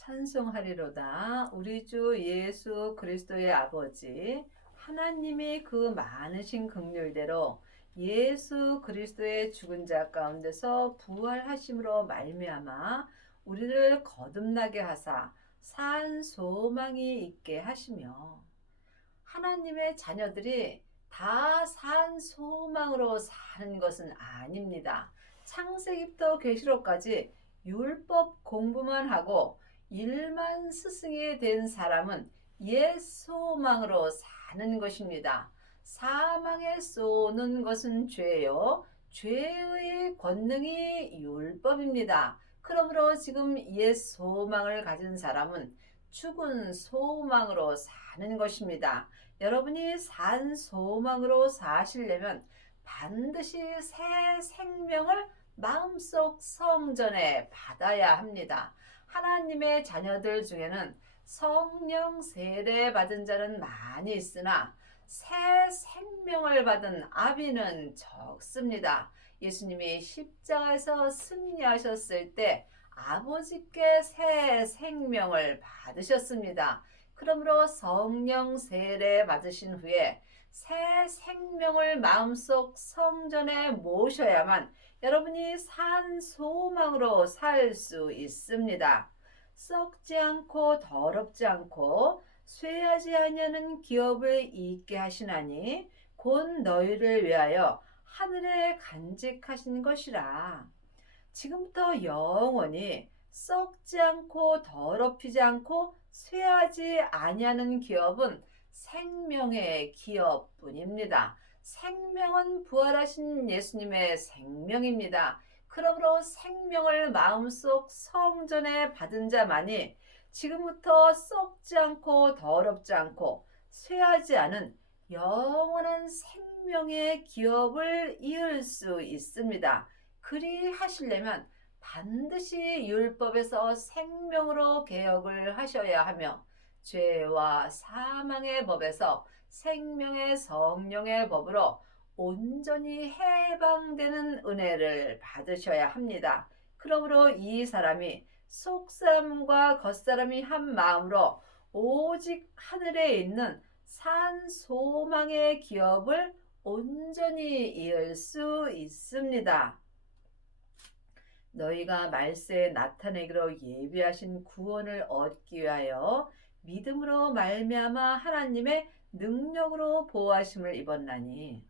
찬송하리로다. 우리 주 예수 그리스도의 아버지 하나님이 그 많으신 긍휼대로 예수 그리스도의 죽은 자 가운데서 부활하심으로 말미암아 우리를 거듭나게 하사 산 소망이 있게 하시며, 하나님의 자녀들이 다 산 소망으로 사는 것은 아닙니다. 창세기부터 계시록까지 율법 공부만 하고 일만 스승이 된 사람은 옛 소망으로 사는 것입니다. 사망에 쏘는 것은 죄요, 죄의 권능이 율법입니다. 그러므로 지금 옛 소망을 가진 사람은 죽은 소망으로 사는 것입니다. 여러분이 산 소망으로 사시려면 반드시 새 생명을 마음속 성전에 받아야 합니다. 하나님의 자녀들 중에는 성령 세례 받은 자는 많이 있으나 새 생명을 받은 아비는 적습니다. 예수님이 십자가에서 승리하셨을 때 아버지께 새 생명을 받으셨습니다. 그러므로 성령 세례 받으신 후에 새 생명을 마음속 성전에 모셔야만 여러분이 산 소망으로 살 수 있습니다. 썩지 않고 더럽지 않고 쇠하지 아니하는 기업을 잊게 하시나니 곧 너희를 위하여 하늘에 간직하신 것이라. 지금부터 영원히 썩지 않고 더럽히지 않고 쇠하지 아니하는 기업은 생명의 기업뿐입니다. 생명은 부활하신 예수님의 생명입니다. 그러므로 생명을 마음속 성전에 받은 자만이 지금부터 썩지 않고 더럽지 않고 쇠하지 않은 영원한 생명의 기업을 이을 수 있습니다. 그리 하시려면 반드시 율법에서 생명으로 개혁을 하셔야 하며, 죄와 사망의 법에서 생명의 성령의 법으로 온전히 해방되는 은혜를 받으셔야 합니다. 그러므로 이 사람이 속사람과 겉사람이 한 마음으로 오직 하늘에 있는 산 소망의 기업을 온전히 이을 수 있습니다. 너희가 말세에 나타내기로 예비하신 구원을 얻기 위하여 믿음으로 말미암아 하나님의 능력으로 보호하심을 입었나니,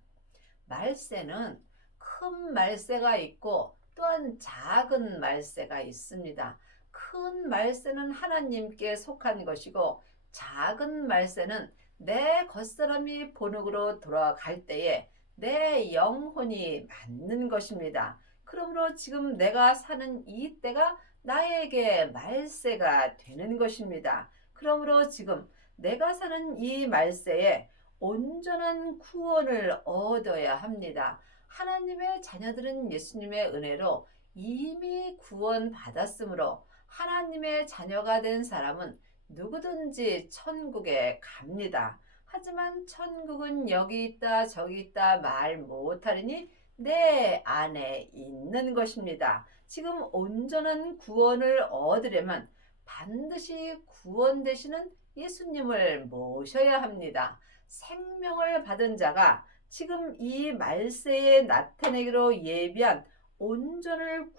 말세는 큰 말세가 있고 또한 작은 말세가 있습니다. 큰 말세는 하나님께 속한 것이고 작은 말세는 내 겉사람이 본흙으로 돌아갈 때에 내 영혼이 맞는 것입니다. 그러므로 지금 내가 사는 이 때가 나에게 말세가 되는 것입니다. 그러므로 지금 내가 사는 이 말세에 온전한 구원을 얻어야 합니다. 하나님의 자녀들은 예수님의 은혜로 이미 구원받았으므로 하나님의 자녀가 된 사람은 누구든지 천국에 갑니다. 하지만 천국은 여기 있다 저기 있다 말 못하리니 내 안에 있는 것입니다. 지금 온전한 구원을 얻으려면 반드시 구원 되시는 예수님을 모셔야 합니다. 생명을 받은 자가 지금 이 말세에 나타내기로 예비한 온전한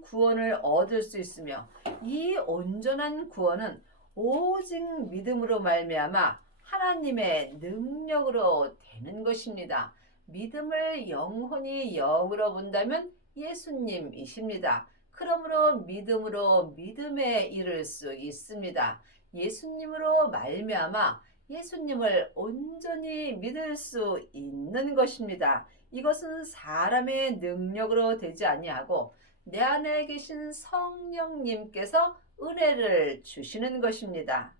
구원을 얻을 수 있으며, 이 온전한 구원은 오직 믿음으로 말미암아 하나님의 능력으로 되는 것입니다. 믿음을 영혼이 영으로 본다면 예수님이십니다. 그러므로 믿음으로 믿음에 이를 수 있습니다. 예수님으로 말미암아 예수님을 온전히 믿을 수 있는 것입니다. 이것은 사람의 능력으로 되지 아니하고 내 안에 계신 성령님께서 은혜를 주시는 것입니다.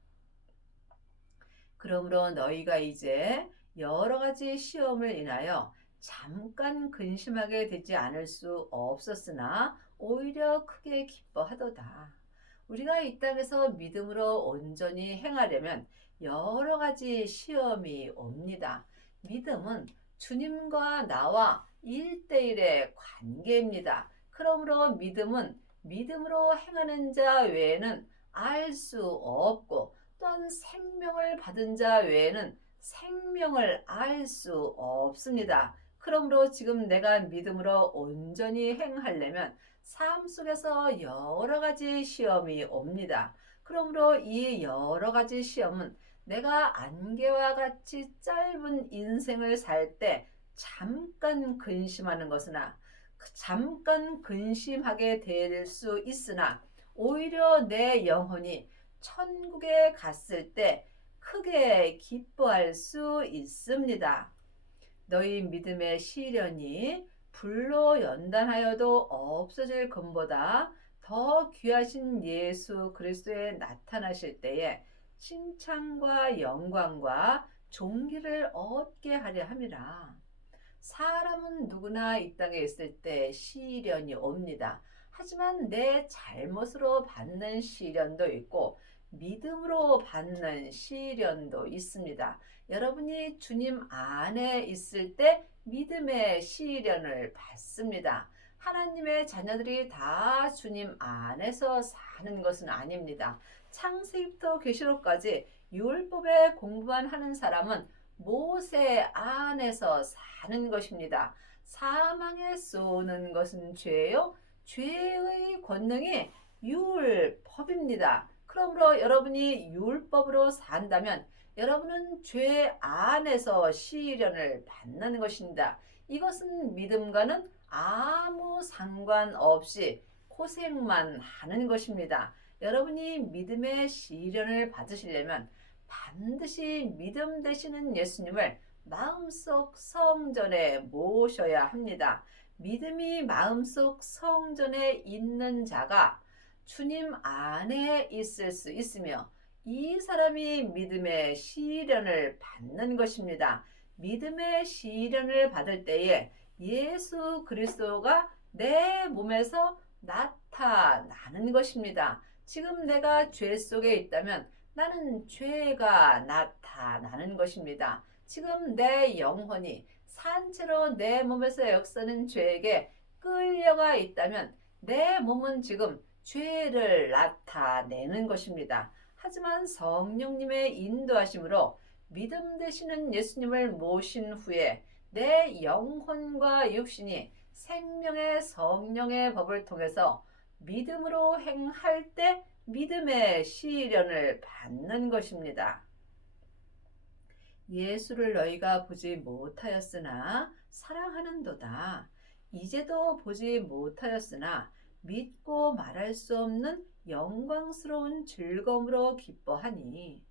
그러므로 너희가 이제 여러 가지 시험을 인하여 잠깐 근심하게 되지 않을 수 없었으나 오히려 크게 기뻐하도다. 우리가 이 땅에서 믿음으로 온전히 행하려면 여러 가지 시험이 옵니다. 믿음은 주님과 나와 1대1의 관계입니다. 그러므로 믿음은 믿음으로 행하는 자 외에는 알 수 없고 또한 생명을 받은 자 외에는 생명을 알 수 없습니다. 그러므로 지금 내가 믿음으로 온전히 행하려면 삶 속에서 여러 가지 시험이 옵니다. 그러므로 이 여러 가지 시험은 내가 안개와 같이 짧은 인생을 살 때 잠깐 근심하는 것으나 잠깐 근심하게 될 수 있으나 오히려 내 영혼이 천국에 갔을 때 크게 기뻐할 수 있습니다. 너희 믿음의 시련이 불로 연단하여도 없어질 것보다 더 귀하신 예수 그리스도에 나타나실 때에 칭찬과 영광과 존귀를 얻게 하려 함이라. 사람은 누구나 이 땅에 있을 때 시련이 옵니다. 하지만 내 잘못으로 받는 시련도 있고 믿음으로 받는 시련도 있습니다. 여러분이 주님 안에 있을 때 믿음의 시련을 받습니다. 하나님의 자녀들이 다 주님 안에서 사는 것은 아닙니다. 창세기부터 계시록까지 율법에 공부만 하는 사람은 모세 안에서 사는 것입니다. 사망에 쏘는 것은 죄요. 죄의 권능이 율법입니다. 그러므로 여러분이 율법으로 산다면 여러분은 죄 안에서 시련을 받는 것입니다. 이것은 믿음과는 아무 상관없이 고생만 하는 것입니다. 여러분이 믿음의 시련을 받으시려면 반드시 믿음 되시는 예수님을 마음속 성전에 모셔야 합니다. 믿음이 마음속 성전에 있는 자가 주님 안에 있을 수 있으며 이 사람이 믿음의 시련을 받는 것입니다. 믿음의 시련을 받을 때에 예수 그리스도가 내 몸에서 나타나는 것입니다. 지금 내가 죄 속에 있다면 나는 죄가 나타나는 것입니다. 지금 내 영혼이 산채로 내 몸에서 역사는 죄에게 끌려가 있다면 내 몸은 지금 죄를 나타내는 것입니다. 하지만 성령님의 인도하심으로 믿음 되시는 예수님을 모신 후에 내 영혼과 육신이 생명의 성령의 법을 통해서 믿음으로 행할 때 믿음의 시련을 받는 것입니다. 예수를 너희가 보지 못하였으나 사랑하는도다. 이제도 보지 못하였으나 믿고 말할 수 없는 영광스러운 즐거움으로 기뻐하니.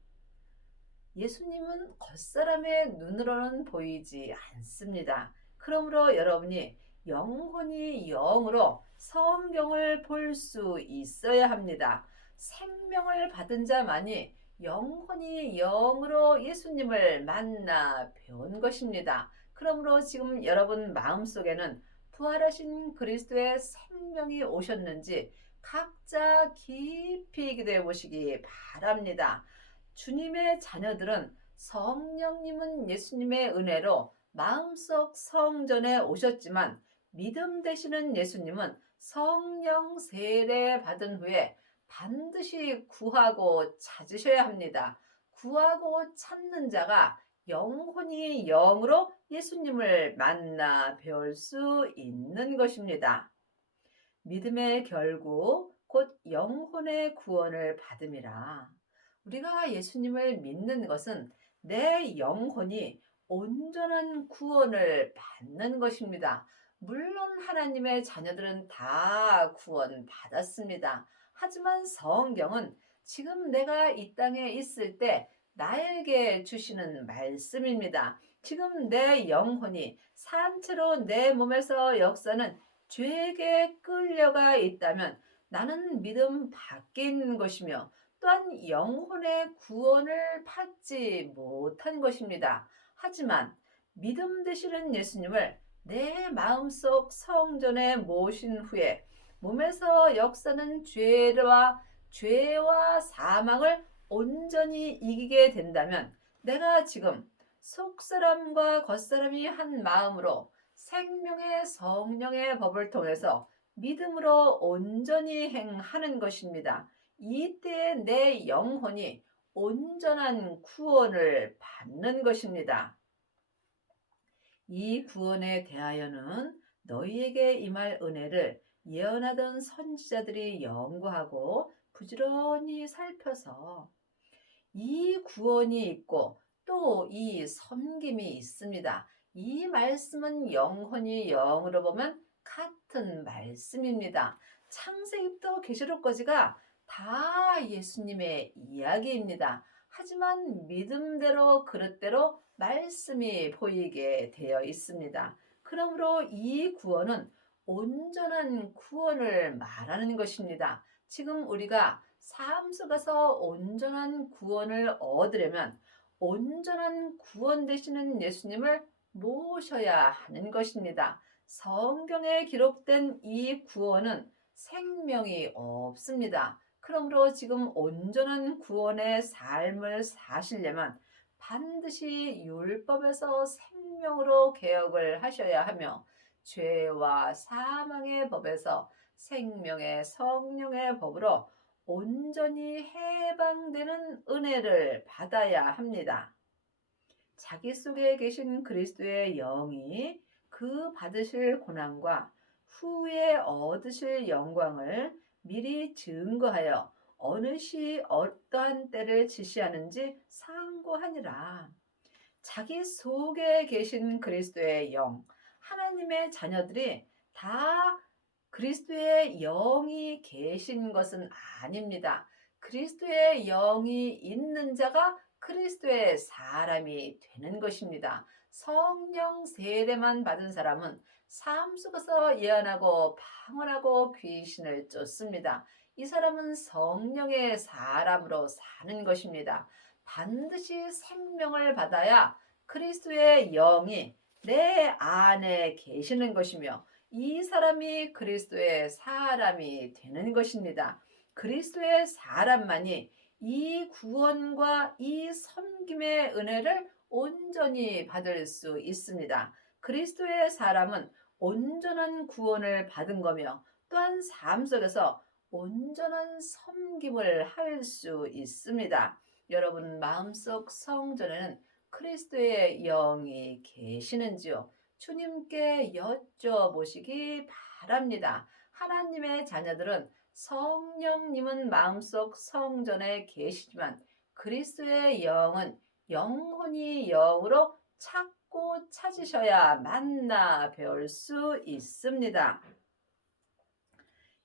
예수님은 겉사람의 눈으로는 보이지 않습니다. 그러므로 여러분이 영혼이 영으로 성경을 볼 수 있어야 합니다. 생명을 받은 자만이 영혼이 영으로 예수님을 만나 배운 것입니다. 그러므로 지금 여러분 마음속에는 부활하신 그리스도의 생명이 오셨는지 각자 깊이 기도해 보시기 바랍니다. 주님의 자녀들은 성령님은 예수님의 은혜로 마음속 성전에 오셨지만 믿음 되시는 예수님은 성령 세례 받은 후에 반드시 구하고 찾으셔야 합니다. 구하고 찾는 자가 영혼이 영으로 예수님을 만나 배울 수 있는 것입니다. 믿음의 결국 곧 영혼의 구원을 받음이라. 우리가 예수님을 믿는 것은 내 영혼이 온전한 구원을 받는 것입니다. 물론 하나님의 자녀들은 다 구원 받았습니다. 하지만 성경은 지금 내가 이 땅에 있을 때 나에게 주시는 말씀입니다. 지금 내 영혼이 산채로 내 몸에서 역사는 죄에게 끌려가 있다면 나는 믿음 밖에 있는 것이며 또한 영혼의 구원을 받지 못한 것입니다. 하지만 믿음 되시는 예수님을 내 마음속 성전에 모신 후에 몸에서 역사는 죄와 사망을 온전히 이기게 된다면 내가 지금 속사람과 겉사람이 한 마음으로 생명의 성령의 법을 통해서 믿음으로 온전히 행하는 것입니다. 이때 내 영혼이 온전한 구원을 받는 것입니다. 이 구원에 대하여는 너희에게 임할 은혜를 예언하던 선지자들이 연구하고 부지런히 살펴서 이 구원이 있고 또 이 섬김이 있습니다. 이 말씀은 영혼이 영으로 보면 같은 말씀입니다. 창세기부터 계시록까지가 다 예수님의 이야기입니다. 하지만 믿음대로 그릇대로 말씀이 보이게 되어 있습니다. 그러므로 이 구원은 온전한 구원을 말하는 것입니다. 지금 우리가 삶 속에서 온전한 구원을 얻으려면 온전한 구원 되시는 예수님을 모셔야 하는 것입니다. 성경에 기록된 이 구원은 생명이 없습니다. 그러므로 지금 온전한 구원의 삶을 사시려면 반드시 율법에서 생명으로 개혁을 하셔야 하며 죄와 사망의 법에서 생명의 성령의 법으로 온전히 해방되는 은혜를 받아야 합니다. 자기 속에 계신 그리스도의 영이 그 받으실 고난과 후에 얻으실 영광을 미리 증거하여 어느 시 어떠한 때를 지시하는지 상고하니라. 자기 속에 계신 그리스도의 영, 하나님의 자녀들이 다 그리스도의 영이 계신 것은 아닙니다. 그리스도의 영이 있는 자가 그리스도의 사람이 되는 것입니다. 성령 세례만 받은 사람은 삶 속에서 예언하고 방언하고 귀신을 쫓습니다. 이 사람은 성령의 사람으로 사는 것입니다. 반드시 생명을 받아야 그리스도의 영이 내 안에 계시는 것이며 이 사람이 그리스도의 사람이 되는 것입니다. 그리스도의 사람만이 이 구원과 이 섬김의 은혜를 온전히 받을 수 있습니다. 그리스도의 사람은 온전한 구원을 받은 거며 또한 삶 속에서 온전한 섬김을 할 수 있습니다. 여러분 마음속 성전에는 그리스도의 영이 계시는지요? 주님께 여쭤보시기 바랍니다. 하나님의 자녀들은 성령님은 마음속 성전에 계시지만 그리스도의 영은 영혼이 영으로 찾고 찾으셔야 만나 배울 수 있습니다.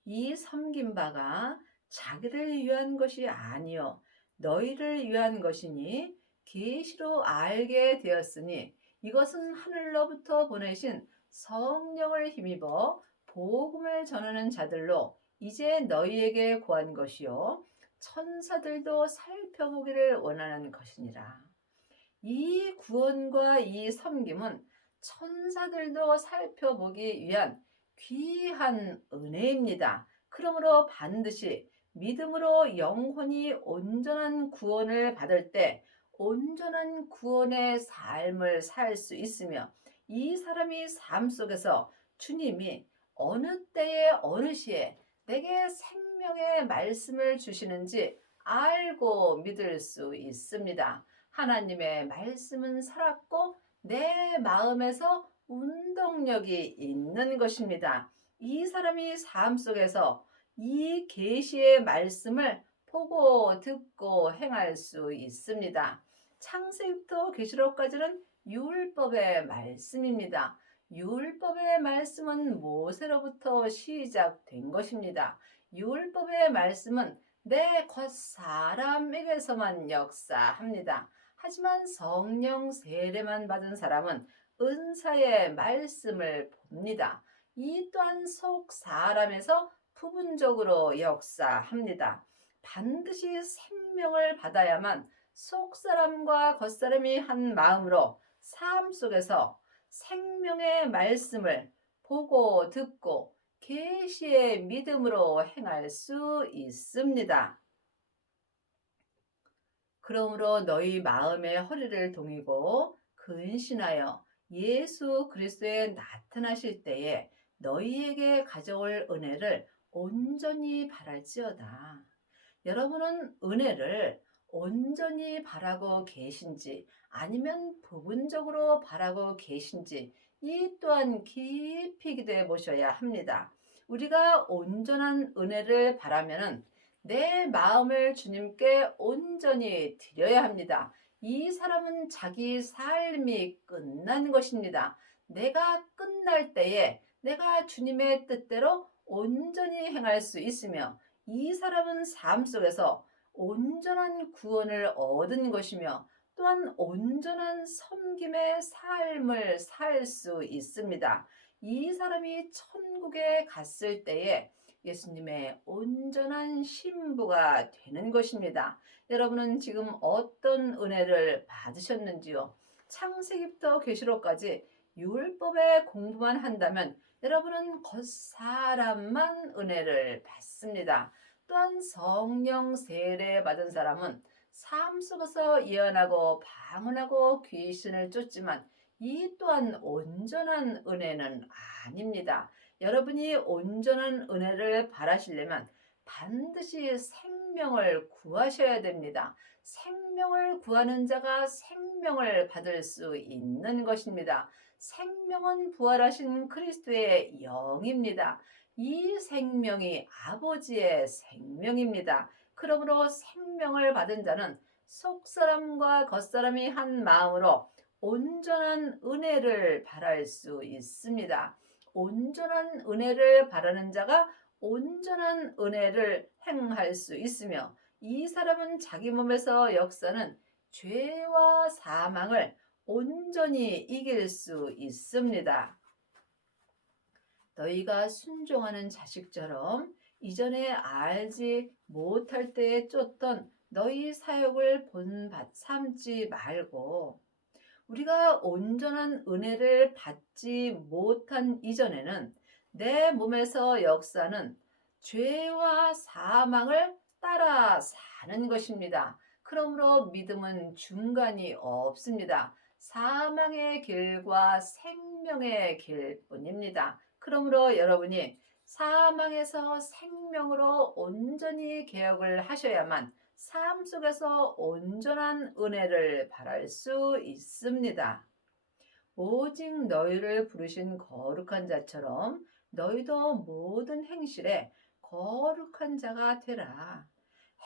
이 섬긴 바가 자기를 위한 것이 아니요 너희를 위한 것이니 계시로 알게 되었으니 이것은 하늘로부터 보내신 성령을 힘입어 복음을 전하는 자들로 이제 너희에게 구한 것이요 천사들도 살펴보기를 원하는 것이니라. 이 구원과 이 섬김은 천사들도 살펴보기 위한 귀한 은혜입니다. 그러므로 반드시 믿음으로 영혼이 온전한 구원을 받을 때 온전한 구원의 삶을 살 수 있으며 이 사람이 삶 속에서 주님이 어느 때에 어느 시에 내게 생명의 말씀을 주시는지 알고 믿을 수 있습니다. 하나님의 말씀은 살았고 내 마음에서 운동력이 있는 것입니다. 이 사람이 삶 속에서 이 계시의 말씀을 보고 듣고 행할 수 있습니다. 창세기부터 계시록까지는 율법의 말씀입니다. 율법의 말씀은 모세로부터 시작된 것입니다. 율법의 말씀은 내 곧 사람에게서만 역사합니다. 하지만 성령 세례만 받은 사람은 은사의 말씀을 봅니다. 이 또한 속 사람에서 부분적으로 역사합니다. 반드시 생명을 받아야만 속 사람과 겉 사람이 한 마음으로 삶 속에서 생명의 말씀을 보고 듣고 계시의 믿음으로 행할 수 있습니다. 그러므로 너희 마음의 허리를 동이고 근신하여 예수 그리스도에 나타나실 때에 너희에게 가져올 은혜를 온전히 바랄지어다. 여러분은 은혜를 온전히 바라고 계신지 아니면 부분적으로 바라고 계신지 이 또한 깊이 기도해 보셔야 합니다. 우리가 온전한 은혜를 바라면은 내 마음을 주님께 온전히 드려야 합니다. 이 사람은 자기 삶이 끝난 것입니다. 내가 끝날 때에 내가 주님의 뜻대로 온전히 행할 수 있으며 이 사람은 삶 속에서 온전한 구원을 얻은 것이며 또한 온전한 섬김의 삶을 살 수 있습니다. 이 사람이 천국에 갔을 때에 예수님의 온전한 신부가 되는 것입니다. 여러분은 지금 어떤 은혜를 받으셨는지요? 창세기부터 계시록까지 율법의 공부만 한다면 여러분은 겉사람만 은혜를 받습니다. 또한 성령 세례 받은 사람은 삶 속에서 예언하고 방언하고 귀신을 쫓지만 이 또한 온전한 은혜는 아닙니다. 여러분이 온전한 은혜를 바라시려면 반드시 생명을 구하셔야 됩니다. 생명을 구하는 자가 생명을 받을 수 있는 것입니다. 생명은 부활하신 그리스도의 영입니다. 이 생명이 아버지의 생명입니다. 그러므로 생명을 받은 자는 속사람과 겉사람이 한 마음으로 온전한 은혜를 바랄 수 있습니다. 온전한 은혜를 바라는 자가 온전한 은혜를 행할 수 있으며 이 사람은 자기 몸에서 역사는 죄와 사망을 온전히 이길 수 있습니다. 너희가 순종하는 자식처럼 이전에 알지 못할 때에 쫓던 너희 사역을 본받 삼지 말고 우리가 온전한 은혜를 받지 못한 이전에는 내 몸에서 역사는 죄와 사망을 따라 사는 것입니다. 그러므로 믿음은 중간이 없습니다. 사망의 길과 생명의 길뿐입니다. 그러므로 여러분이 사망에서 생명으로 온전히 개혁을 하셔야만 삶 속에서 온전한 은혜를 바랄 수 있습니다. 오직 너희를 부르신 거룩한 자처럼 너희도 모든 행실에 거룩한 자가 되라.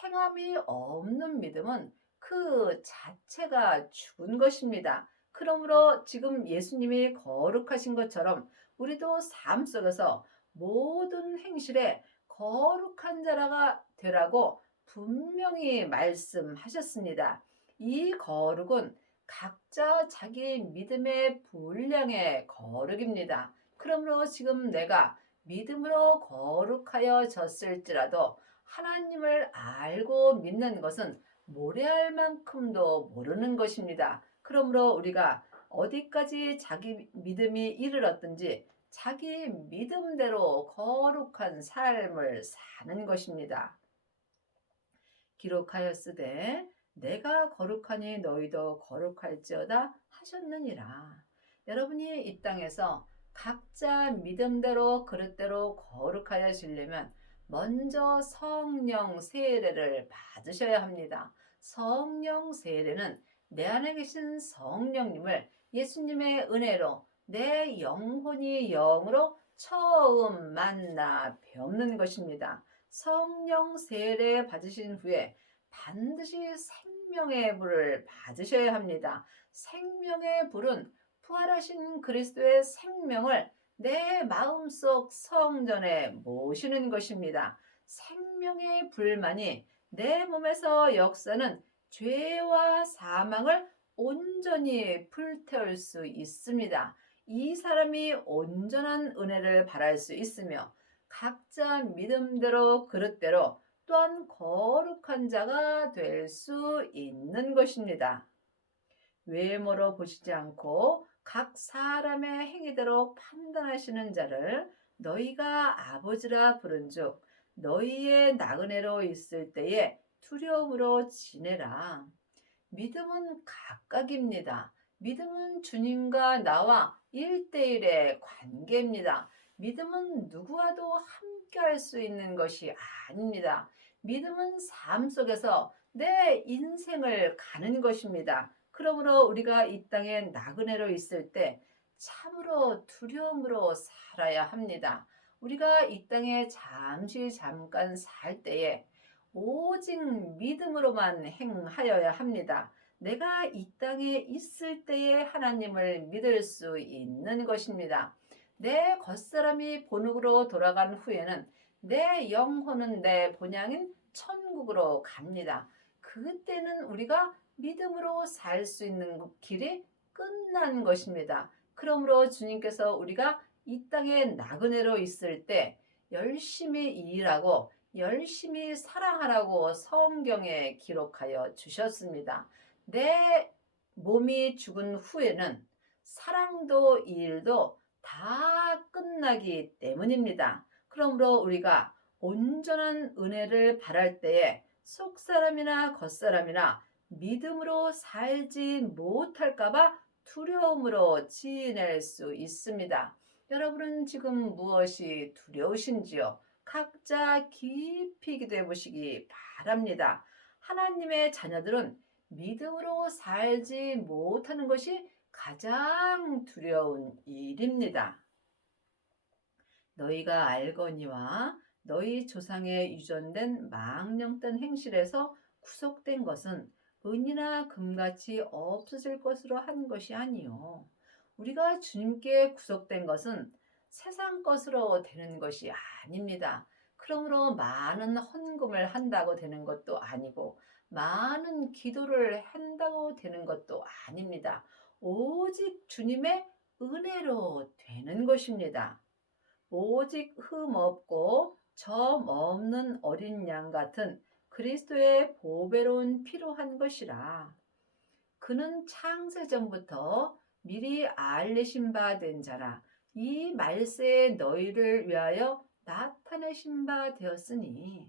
행함이 없는 믿음은 그 자체가 죽은 것입니다. 그러므로 지금 예수님이 거룩하신 것처럼 우리도 삶 속에서 모든 행실에 거룩한 자가 되라고 분명히 말씀하셨습니다. 이 거룩은 각자 자기 믿음의 분량의 거룩입니다. 그러므로 지금 내가 믿음으로 거룩하여졌을지라도 하나님을 알고 믿는 것은 모래알 만큼도 모르는 것입니다. 그러므로 우리가 어디까지 자기 믿음이 이르렀든지 자기 믿음대로 거룩한 삶을 사는 것입니다. 기록하였으되 내가 거룩하니 너희도 거룩할지어다 하셨느니라. 여러분이 이 땅에서 각자 믿음대로 그릇대로 거룩하여지려면 먼저 성령 세례를 받으셔야 합니다. 성령 세례는 내 안에 계신 성령님을 예수님의 은혜로 내 영혼이 영으로 처음 만나 뵙는 것입니다. 성령 세례 받으신 후에 반드시 생명의 불을 받으셔야 합니다. 생명의 불은 부활하신 그리스도의 생명을 내 마음속 성전에 모시는 것입니다. 생명의 불만이 내 몸에서 역사는 죄와 사망을 온전히 불태울 수 있습니다. 이 사람이 온전한 은혜를 바랄 수 있으며 각자 믿음대로 그릇대로 또한 거룩한 자가 될 수 있는 것입니다. 외모로 보시지 않고 각 사람의 행위대로 판단하시는 자를 너희가 아버지라 부른즉 너희의 나그네로 있을 때에 두려움으로 지내라. 믿음은 각각입니다. 믿음은 주님과 나와 1대1의 관계입니다. 믿음은 누구와도 함께 할 수 있는 것이 아닙니다. 믿음은 삶 속에서 내 인생을 가는 것입니다. 그러므로 우리가 이 땅에 나그네로 있을 때 참으로 두려움으로 살아야 합니다. 우리가 이 땅에 잠깐 살 때에 오직 믿음으로만 행하여야 합니다. 내가 이 땅에 있을 때에 하나님을 믿을 수 있는 것입니다. 내 겉사람이 본국으로 돌아간 후에는 내 영혼은 내 본향인 천국으로 갑니다. 그때는 우리가 믿음으로 살 수 있는 길이 끝난 것입니다. 그러므로 주님께서 우리가 이 땅에 나그네로 있을 때 열심히 일하고 열심히 사랑하라고 성경에 기록하여 주셨습니다. 내 몸이 죽은 후에는 사랑도 일도 다 끝나기 때문입니다. 그러므로 우리가 온전한 은혜를 바랄 때에 속사람이나 겉사람이나 믿음으로 살지 못할까봐 두려움으로 지낼 수 있습니다. 여러분은 지금 무엇이 두려우신지요? 각자 깊이 기도해 보시기 바랍니다. 하나님의 자녀들은 믿음으로 살지 못하는 것이 가장 두려운 일입니다. 너희가 알거니와 너희 조상에 유전된 망령된 행실에서 구속된 것은 은이나 금같이 없어질 것으로 한 것이 아니요. 우리가 주님께 구속된 것은 세상 것으로 되는 것이 아닙니다. 그러므로 많은 헌금을 한다고 되는 것도 아니고 많은 기도를 한다고 되는 것도 아닙니다. 오직 주님의 은혜로 되는 것입니다. 오직 흠 없고 점 없는 어린 양 같은 그리스도의 보배로운 피로 한 것이라. 그는 창세전부터 미리 알리신 바 된 자라. 이 말세에 너희를 위하여 나타내신 바 되었으니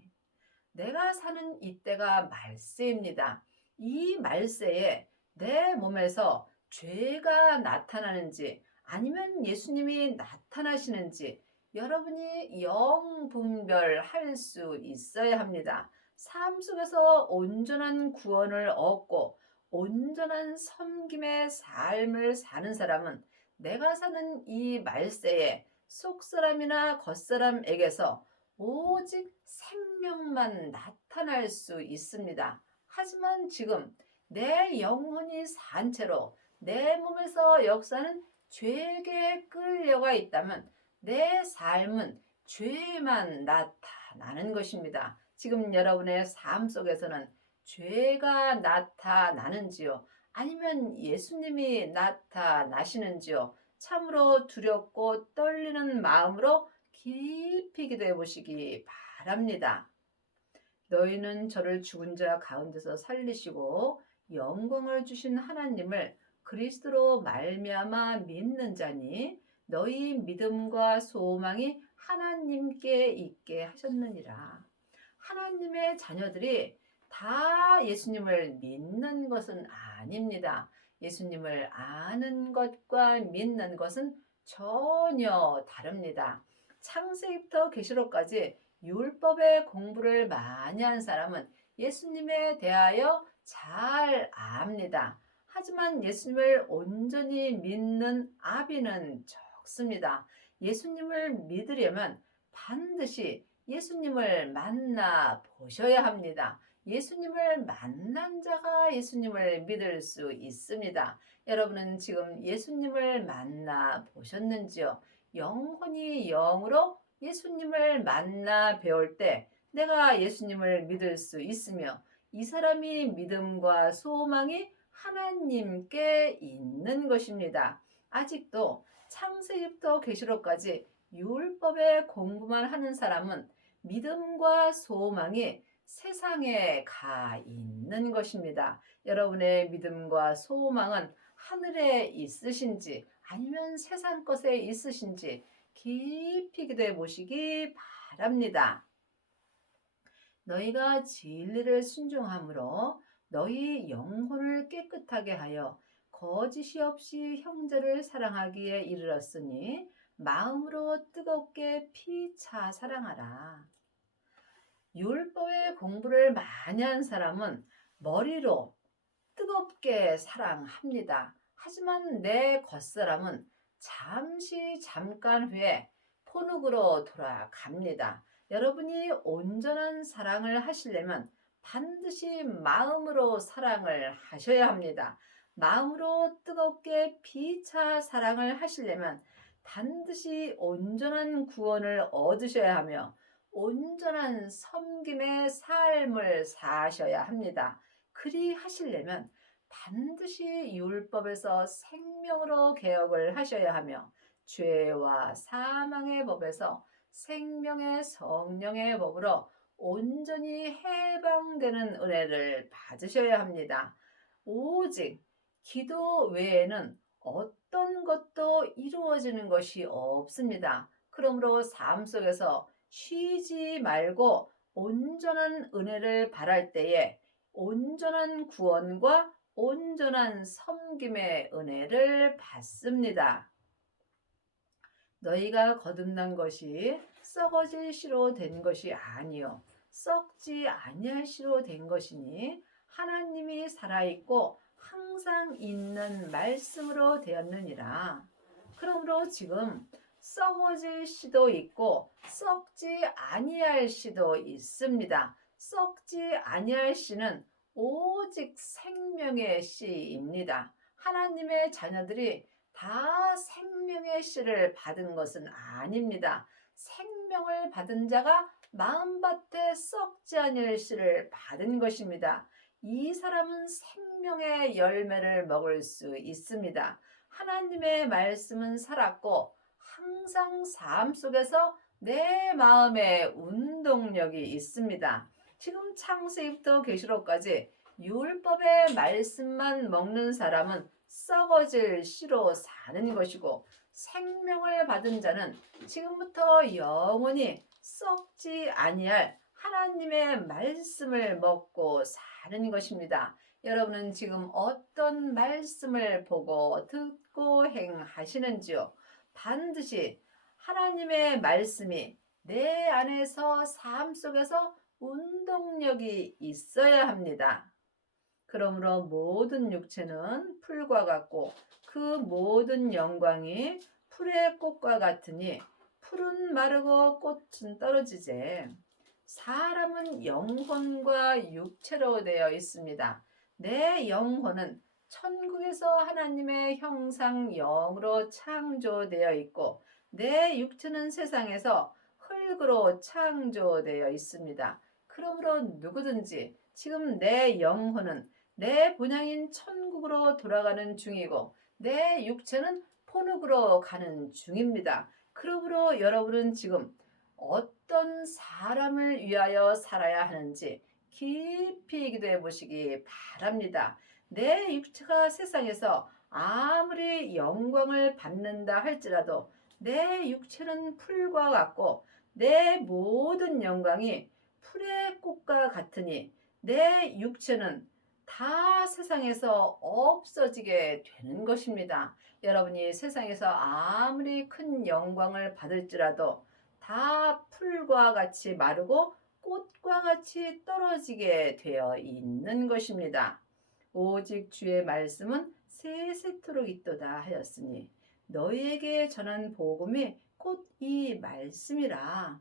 내가 사는 이때가 말세입니다. 이 말세에 내 몸에서 죄가 나타나는지 아니면 예수님이 나타나시는지 여러분이 영분별할 수 있어야 합니다. 삶 속에서 온전한 구원을 얻고 온전한 섬김의 삶을 사는 사람은 내가 사는 이 말세에 속사람이나 겉사람에게서 오직 생명만 나타날 수 있습니다. 하지만 지금 내 영혼이 산 채로 내 몸에서 역사는 죄에게 끌려가 있다면 내 삶은 죄만 나타나는 것입니다. 지금 여러분의 삶 속에서는 죄가 나타나는지요? 아니면 예수님이 나타나시는지요? 참으로 두렵고 떨리는 마음으로 깊이 기도해 보시기 바랍니다. 너희는 저를 죽은 자 가운데서 살리시고 영광을 주신 하나님을 그리스도로 말미암아 믿는 자니 너희 믿음과 소망이 하나님께 있게 하셨느니라. 하나님의 자녀들이 다 예수님을 믿는 것은 아닙니다. 예수님을 아는 것과 믿는 것은 전혀 다릅니다. 창세기부터 계시록까지 율법의 공부를 많이 한 사람은 예수님에 대하여 잘 압니다. 하지만 예수님을 온전히 믿는 아비는 적습니다. 예수님을 믿으려면 반드시 예수님을 만나 보셔야 합니다. 예수님을 만난 자가 예수님을 믿을 수 있습니다. 여러분은 지금 예수님을 만나 보셨는지요? 영혼이 영으로 예수님을 만나 배울 때 내가 예수님을 믿을 수 있으며 이 사람이 믿음과 소망이 하나님께 있는 것입니다. 아직도 창세기부터 계시록까지 율법의 공부만 하는 사람은 믿음과 소망이 세상에 가 있는 것입니다. 여러분의 믿음과 소망은 하늘에 있으신지 아니면 세상 것에 있으신지 깊이 기도해 보시기 바랍니다. 너희가 진리를 순종함으로 너희 영혼을 깨끗하게 하여 거짓이 없이 형제를 사랑하기에 이르렀으니 마음으로 뜨겁게 피차 사랑하라. 율법의 공부를 많이 한 사람은 머리로 뜨겁게 사랑합니다. 하지만 내 겉사람은 잠깐 후에 포눅으로 돌아갑니다. 여러분이 온전한 사랑을 하시려면 반드시 마음으로 사랑을 하셔야 합니다. 마음으로 뜨겁게 피차 사랑을 하시려면 반드시 온전한 구원을 얻으셔야 하며 온전한 섬김의 삶을 사셔야 합니다. 그리 하시려면 반드시 율법에서 생명으로 개혁을 하셔야 하며 죄와 사망의 법에서 생명의 성령의 법으로 온전히 해방되는 은혜를 받으셔야 합니다. 오직 기도 외에는 어떤 것도 이루어지는 것이 없습니다. 그러므로 삶 속에서 쉬지 말고 온전한 은혜를 바랄 때에 온전한 구원과 온전한 섬김의 은혜를 받습니다. 너희가 거듭난 것이 썩어질 씨로 된 것이 아니요 썩지 아니할 씨로 된 것이니 하나님이 살아있고 항상 있는 말씀으로 되었느니라. 그러므로 지금 썩어질 씨도 있고 썩지 아니할 씨도 있습니다. 썩지 아니할 씨는 오직 생명의 씨입니다. 하나님의 자녀들이 다 생명의 씨를 받은 것은 아닙니다. 생명을 받은 자가 마음밭에 썩지 아니할 씨를 받은 것입니다. 이 사람은 생명의 열매를 먹을 수 있습니다. 하나님의 말씀은 살았고 항상 삶 속에서 내 마음에 운동력이 있습니다. 지금 창세기부터 계시록까지 율법의 말씀만 먹는 사람은 썩어질 씨로 사는 것이고 생명을 받은 자는 지금부터 영원히 썩지 아니할 하나님의 말씀을 먹고 사는 것입니다. 여러분은 지금 어떤 말씀을 보고 듣고 행하시는지요? 반드시 하나님의 말씀이 내 안에서 삶 속에서 운동력이 있어야 합니다. 그러므로 모든 육체는 풀과 같고 그 모든 영광이 풀의 꽃과 같으니 풀은 마르고 꽃은 떨어지제. 사람은 영혼과 육체로 되어 있습니다. 내 영혼은 천국에서 하나님의 형상 영으로 창조되어 있고 내 육체는 세상에서 흙으로 창조되어 있습니다. 그러므로 누구든지 지금 내 영혼은 내 본향인 천국으로 돌아가는 중이고 내 육체는 포눅으로 가는 중입니다. 그러므로 여러분은 지금 어떤 사람을 위하여 살아야 하는지 깊이 기도해 보시기 바랍니다. 내 육체가 세상에서 아무리 영광을 받는다 할지라도 내 육체는 풀과 같고 내 모든 영광이 풀의 꽃과 같으니 내 육체는 다 세상에서 없어지게 되는 것입니다. 여러분이 세상에서 아무리 큰 영광을 받을지라도 다 풀과 같이 마르고 꽃과 같이 떨어지게 되어 있는 것입니다. 오직 주의 말씀은 세세토록 있도다 하였으니 너희에게 전한 복음이 곧 이 말씀이라.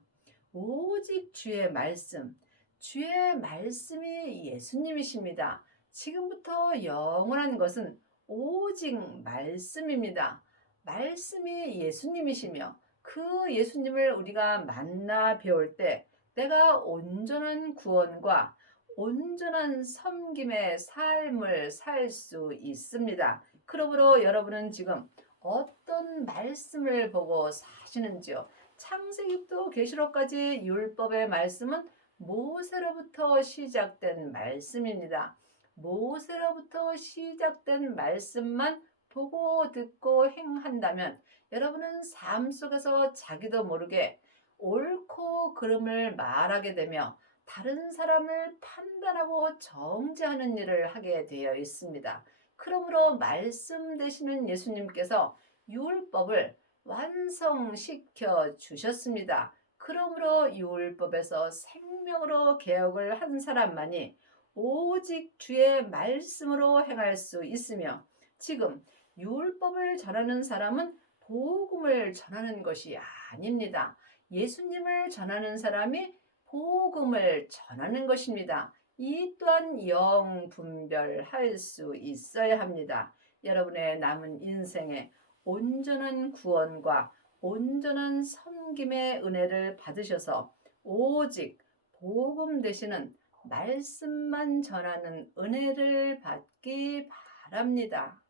오직 주의 말씀, 주의 말씀이 예수님이십니다. 지금부터 영원한 것은 오직 말씀입니다. 말씀이 예수님이시며 그 예수님을 우리가 만나 배울 때 내가 온전한 구원과 온전한 섬김의 삶을 살 수 있습니다. 그러므로 여러분은 지금 어떤 말씀을 보고 사시는지요? 창세기부터 계시록까지 율법의 말씀은 모세로부터 시작된 말씀입니다. 모세로부터 시작된 말씀만 보고 듣고 행한다면 여러분은 삶 속에서 자기도 모르게 옳고 그름을 말하게 되며 다른 사람을 판단하고 정죄하는 일을 하게 되어 있습니다. 그러므로 말씀 되시는 예수님께서 율법을 완성시켜 주셨습니다. 그러므로 율법에서 생명으로 개혁을 한 사람만이 오직 주의 말씀으로 행할 수 있으며, 지금 율법을 전하는 사람은 복음을 전하는 것이 아닙니다. 예수님을 전하는 사람이 복음을 전하는 것입니다. 이 또한 영분별할 수 있어야 합니다. 여러분의 남은 인생에 온전한 구원과 온전한 섬김의 은혜를 받으셔서 오직 복음 되시는 말씀만 전하는 은혜를 받기 바랍니다.